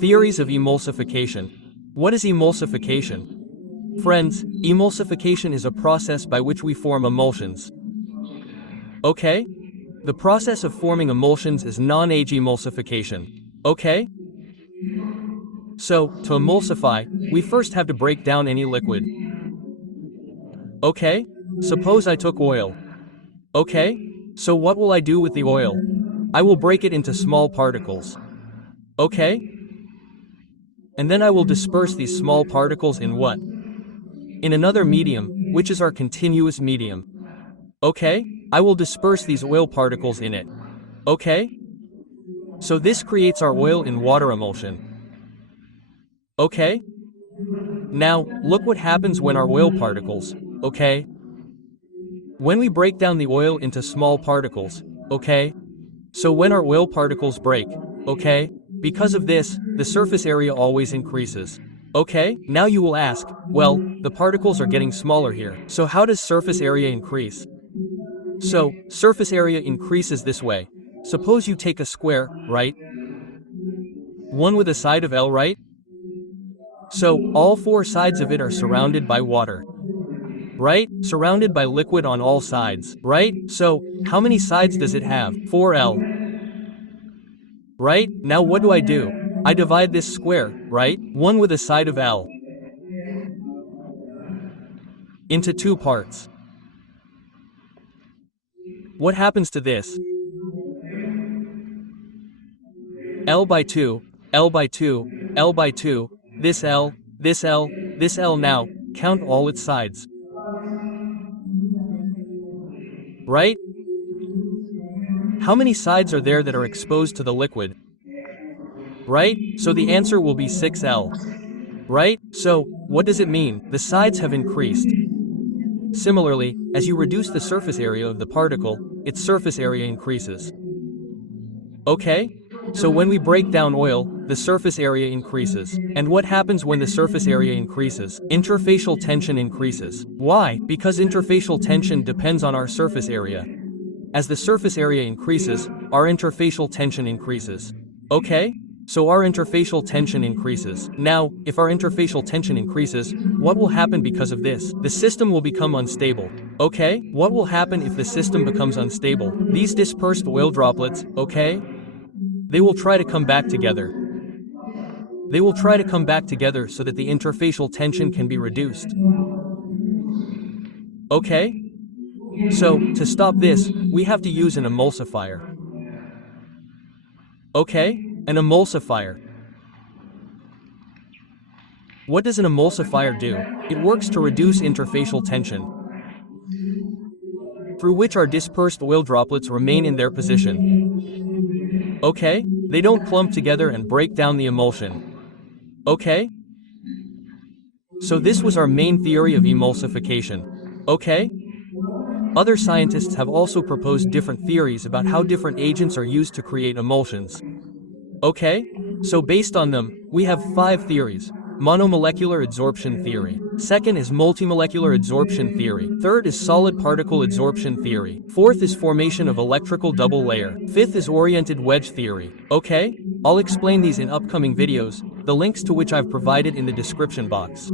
Theories of emulsification. What is emulsification? Friends, emulsification is a process by which we form emulsions. Okay? The process of forming emulsions is non-age emulsification. Okay? So, to emulsify, we first have to break down any liquid. Okay? Suppose I took oil. Okay? So what will I do with the oil? I will break it into small particles. Okay? And then I will disperse these small particles in what? In another medium, which is our continuous medium. Okay? I will disperse these oil particles in it. Okay? So this creates our oil in water emulsion. Okay? Now, look what happens when our oil particles, okay? When we break down the oil into small particles, okay? So when our oil particles break, okay? Because of this, the surface area always increases. Okay? Now you will ask, well, the particles are getting smaller here. So how does surface area increase? So, surface area increases this way. Suppose you take a square, right? One with a side of L, right? So, all four sides of it are surrounded by water. Right? Surrounded by liquid on all sides, right? So, how many sides does it have? 4L. Right? Now what do? I divide this square, right? One with a side of L, into two parts. What happens to this? L by 2, L by 2, L by 2, this L, this L, this L. Now, count all its sides. Right? How many sides are there that are exposed to the liquid? Right? So the answer will be 6L. Right? So, what does it mean? The sides have increased. Similarly, as you reduce the surface area of the particle, its surface area increases. Okay? So when we break down oil, the surface area increases. And what happens when the surface area increases? Interfacial tension increases. Why? Because interfacial tension depends on our surface area. As the surface area increases, our interfacial tension increases. Okay? So our interfacial tension increases. Now, if our interfacial tension increases, what will happen because of this? The system will become unstable. Okay? What will happen if the system becomes unstable? These dispersed oil droplets, okay? They will try to come back together. They will try to come back together so that the interfacial tension can be reduced. Okay? So, to stop this, we have to use an emulsifier. Okay? An emulsifier. What does an emulsifier do? It works to reduce interfacial tension, through which our dispersed oil droplets remain in their position. Okay? They don't clump together and break down the emulsion. Okay? So this was our main theory of emulsification. Okay? Other scientists have also proposed different theories about how different agents are used to create emulsions. Okay? So based on them, we have 5 theories. Monomolecular adsorption theory. Second is multimolecular adsorption theory. Third is solid particle adsorption theory. Fourth is formation of electrical double layer. Fifth is oriented wedge theory. Okay? I'll explain these in upcoming videos, the links to which I've provided in the description box.